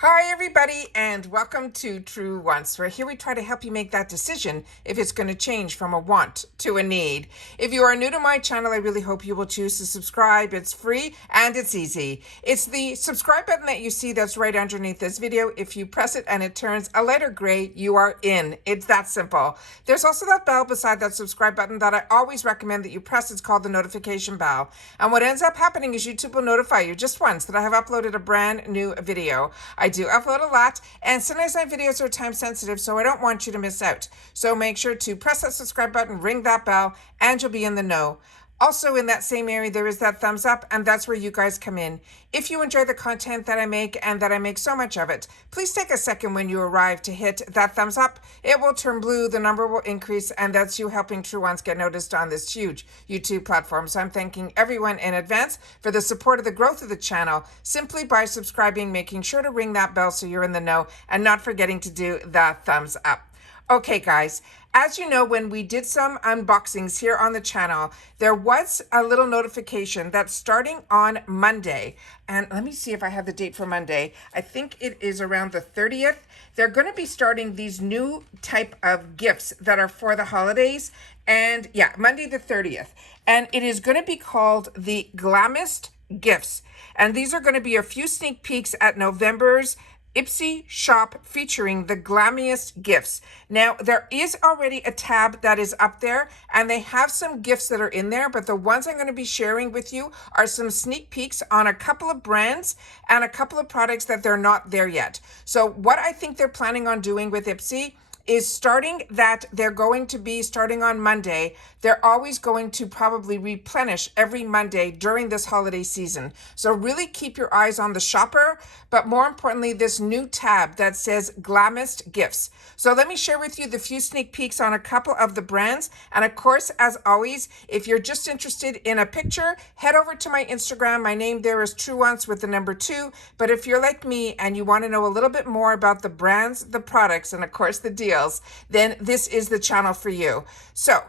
Hi everybody and welcome to True Wants, where here we try to help you make that decision if it's going to change from a want to a need. If you are new to my channel, I really hope you will choose to subscribe. It's free and it's easy. It's the subscribe button that you see that's right underneath this video. If you press it and it turns a lighter gray, you are in. It's that simple. There's also that bell beside that subscribe button that I always recommend that you press. It's called the notification bell. And what ends up happening is YouTube will notify you just once that I have uploaded a brand new video. I do upload a lot, and sometimes my videos are time sensitive, so I don't want you to miss out. So make sure to press that subscribe button, ring that bell, and you'll be in the know. Also in that same area, there is that thumbs up, and that's where you guys come in. If you enjoy the content that I make, and that I make so much of it, please take a second when you arrive to hit that thumbs up. It will turn blue, the number will increase, and that's you helping True Ones get noticed on this huge YouTube platform. So I'm thanking everyone in advance for the support of the growth of the channel, simply by subscribing, making sure to ring that bell so you're in the know, and not forgetting to do that thumbs up. Okay, guys, as you know, when we did some unboxings here on the channel, there was a little notification that starting on Monday, and let me see if I have the date for Monday. I think it is around the 30th. They're going to be starting these new type of gifts that are for the holidays. And yeah, Monday the 30th. And it is going to be called the GLAMMEST gifts. And these are going to be a few sneak peeks at November's IPSY shop featuring the GLAMMEST gifts. Now, there is already a tab that is up there, and they have some gifts that are in there, but the ones I'm going to be sharing with you are some sneak peeks on a couple of brands and a couple of products that they're not there yet. So what I think they're planning on doing with IPSY is they're going to be starting on Monday. They're always going to probably replenish every Monday during this holiday season. So really keep your eyes on the shopper, but more importantly, this new tab that says GLAMMEST Gifts. So let me share with you the few sneak peeks on a couple of the brands. And of course, as always, if you're just interested in a picture, head over to my Instagram. My name there is True Wants with the number 2. But if you're like me and you want to know a little bit more about the brands, the products, and of course the deals, then this is the channel for you. So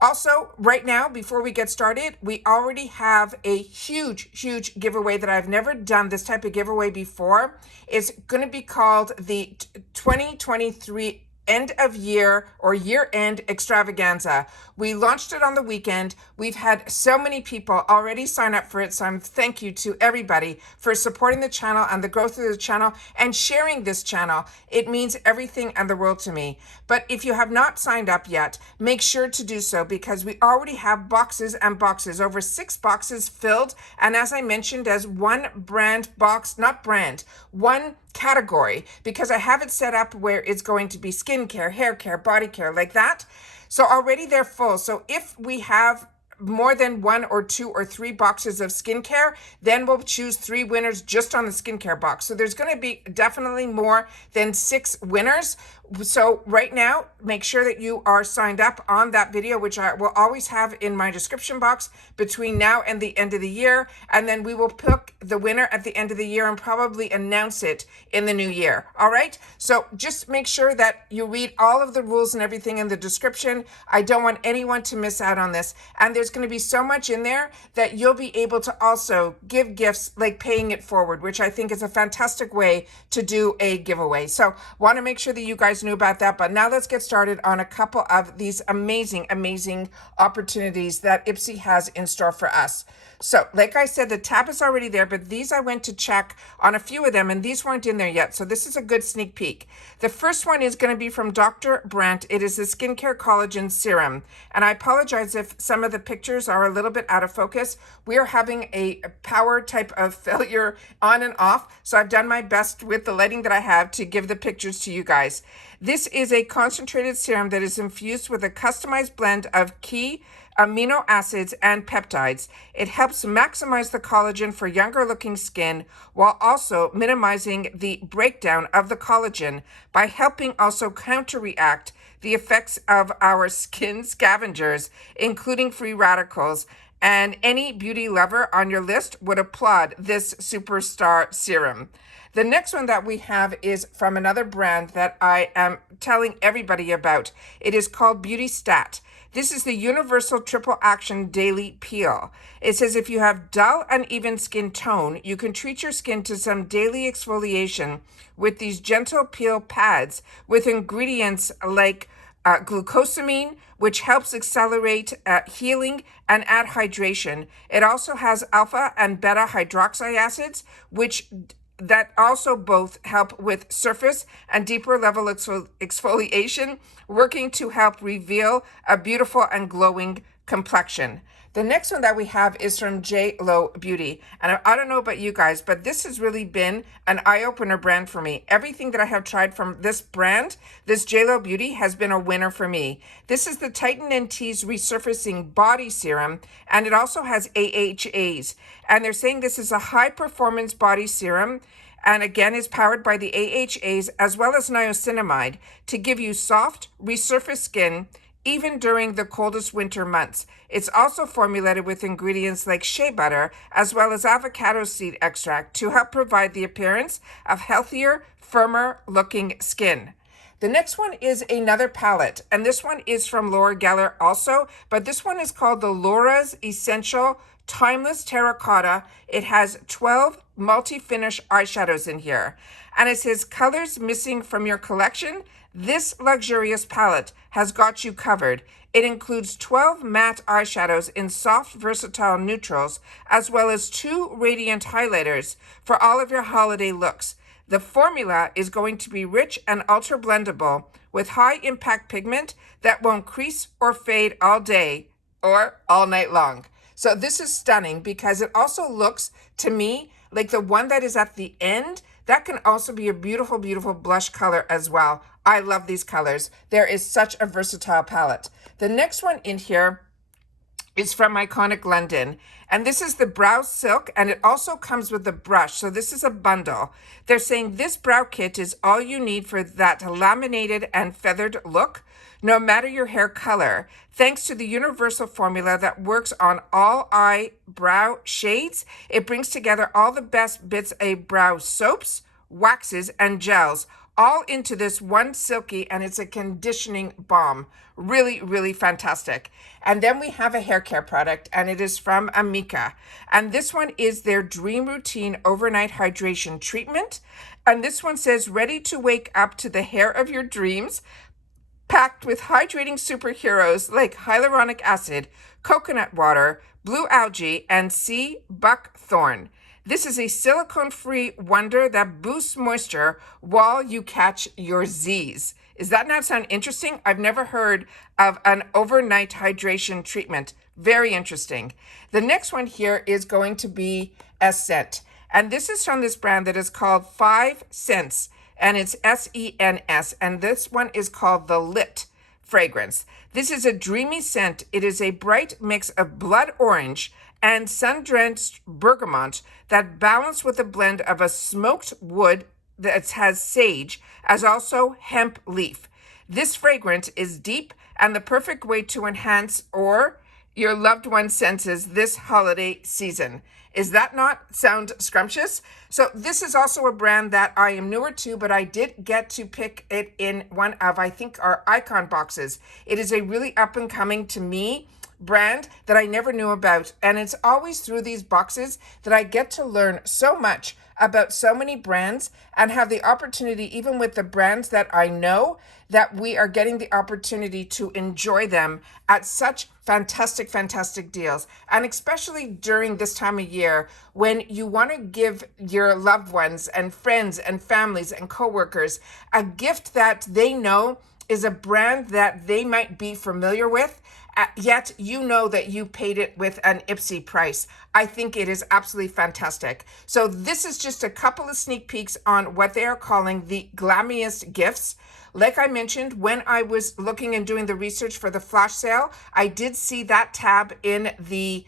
also, right now, before we get started, we already have a huge giveaway that I've never done this type of giveaway before. It's going to be called the 2023 end of year or year end extravaganza. We launched it on the weekend. We've had so many people already sign up for it. So thank you to everybody for supporting the channel and the growth of the channel and sharing this channel. It means everything and the world to me. But if you have not signed up yet, make sure to do so, because we already have boxes and boxes, over 6 boxes filled. And as I mentioned, as one brand box, not brand, one category, because I have it set up where it's going to be skincare, hair care, body care, like that. So already they're full. So if we have more than 1 or 2 or 3 boxes of skincare, then we'll choose 3 winners just on the skincare box. So there's going to be definitely more than 6 winners. So right now, make sure that you are signed up on that video, which I will always have in my description box between now and the end of the year. And then we will pick the winner at the end of the year and probably announce it in the new year. All right. So just make sure that you read all of the rules and everything in the description. I don't want anyone to miss out on this. And there's going to be so much in there that you'll be able to also give gifts, like paying it forward, which I think is a fantastic way to do a giveaway. So want to make sure that you guys knew about that. But now let's get started on a couple of these amazing opportunities that IPSY has in store for us. So like I said, the tab is already there, but these I went to check on a few of them, and these weren't in there yet. So this is a good sneak peek. The first one is going to be from Dr. Brandt. It is a skincare collagen serum. And I apologize if some of the pictures are a little bit out of focus. We are having a power type of failure on and off. So I've done my best with the lighting that I have to give the pictures to you guys. This is a concentrated serum that is infused with a customized blend of key amino acids and peptides. It helps maximize the collagen for younger looking skin while also minimizing the breakdown of the collagen by helping also counteract the effects of our skin scavengers, including free radicals, and any beauty lover on your list would applaud this superstar serum. The next one that we have is from another brand that I am telling everybody about. It is called Beauty Stat. This is the Universal Triple Action Daily Peel. It says if you have dull, uneven skin tone, you can treat your skin to some daily exfoliation with these gentle peel pads with ingredients like glucosamine, which helps accelerate healing and add hydration. It also has alpha and beta hydroxy acids, which that also both help with surface and deeper level exfoliation, working to help reveal a beautiful and glowing complexion. The next one that we have is from J.Lo Beauty. And I don't know about you guys, but this has really been an eye-opener brand for me. Everything that I have tried from this brand, this J.Lo Beauty, has been a winner for me. This is the Titan NT's Resurfacing Body Serum, and it also has AHAs. And they're saying this is a high-performance body serum, and again is powered by the AHAs as well as niacinamide to give you soft, resurfaced skin even during the coldest winter months. It's also formulated with ingredients like shea butter as well as avocado seed extract to help provide the appearance of healthier, firmer looking skin. The next one is another palette, and this one is from Laura Geller also, but this one is called the Laura's Essential Timeless Terracotta. It has 12 multi-finish eyeshadows in here, and it says colors missing from your collection. This luxurious palette has got you covered. It includes 12 matte eyeshadows in soft, versatile neutrals, as well as 2 radiant highlighters for all of your holiday looks. The formula is going to be rich and ultra blendable with high impact pigment that won't crease or fade all day or all night long. So this is stunning because it also looks to me like the one that is at the end. That can also be a beautiful, beautiful blush color as well. I love these colors. There is such a versatile palette. The next one in here is from Iconic London, and this is the Brow Silk, and it also comes with the brush. So this is a bundle. They're saying this brow kit is all you need for that laminated and feathered look, no matter your hair color, thanks to the universal formula that works on all eyebrow shades. It brings together all the best bits of brow soaps, waxes, and gels, all into this one silky, and it's a conditioning balm. Really, really fantastic. And then we have a hair care product, and it is from Amika. And this one is their Dream Routine Overnight Hydration Treatment. And this one says, ready to wake up to the hair of your dreams, packed with hydrating superheroes like hyaluronic acid, coconut water, blue algae, and sea buckthorn. This is a silicone-free wonder that boosts moisture while you catch your Z's. Does that not sound interesting? I've never heard of an overnight hydration treatment. Very interesting. The next one here is going to be a scent. And this is from this brand that is called 5 Scents. And it's SENS. And this one is called the Lit fragrance. This is a dreamy scent. It is a bright mix of blood orange and sun-drenched bergamot that balance with a blend of a smoked wood that has sage as also hemp leaf. This fragrance is deep and the perfect way to enhance or your loved one's senses this holiday season. Is that not sound scrumptious? So this is also a brand that I am newer to, but I did get to pick it in one of, I think, our icon boxes. It is a really up and coming to me brand that I never knew about. And it's always through these boxes that I get to learn so much about so many brands and have the opportunity, even with the brands that I know, that we are getting the opportunity to enjoy them at such fantastic, fantastic deals. And especially during this time of year when you want to give your loved ones and friends and families and coworkers a gift that they know is a brand that they might be familiar with, yet you know that you paid it with an IPSY price. I think it is absolutely fantastic. So this is just a couple of sneak peeks on what they are calling the GLAMMEST gifts. Like I mentioned, when I was looking and doing the research for the flash sale, I did see that tab in the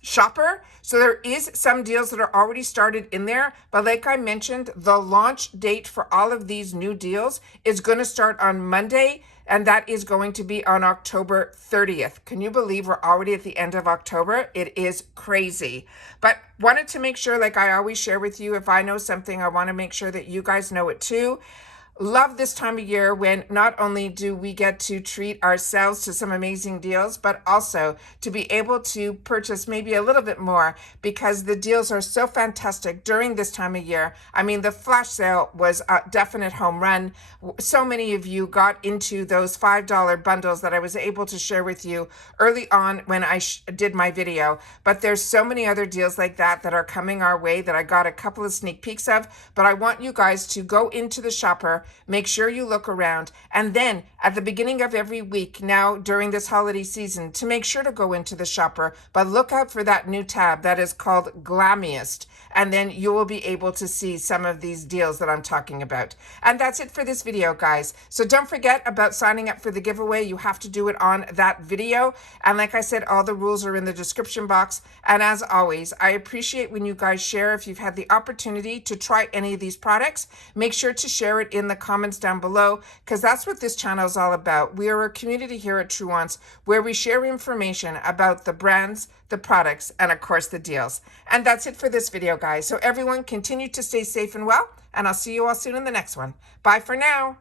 shopper. So there is some deals that are already started in there, but like I mentioned, the launch date for all of these new deals is going to start on Monday, and that is going to be on October 30th. Can you believe we're already at the end of October? It is crazy. But wanted to make sure, like I always share with you, if I know something, I want to make sure that you guys know it too. Love this time of year when not only do we get to treat ourselves to some amazing deals, but also to be able to purchase maybe a little bit more because the deals are so fantastic during this time of year. I mean, the flash sale was a definite home run. So many of you got into those $5 bundles that I was able to share with you early on when I did my video. But there's so many other deals like that that are coming our way that I got a couple of sneak peeks of. But I want you guys to go into the shopper, make sure you look around, and then at the beginning of every week now during this holiday season, to make sure to go into the shopper, but look out for that new tab that is called GLAMMEST, and then you will be able to see some of these deals that I'm talking about. And that's it for this video, guys. So don't forget about signing up for the giveaway. You have to do it on that video. And like I said, all the rules are in the description box. And as always, I appreciate when you guys share. If you've had the opportunity to try any of these products, make sure to share it in the comments down below, because that's what this channel is all about. We are a community here at True Wants where we share information about the brands, the products, and of course the deals. And that's it for this video, guys. So everyone continue to stay safe and well, and I'll see you all soon in the next one. Bye for now.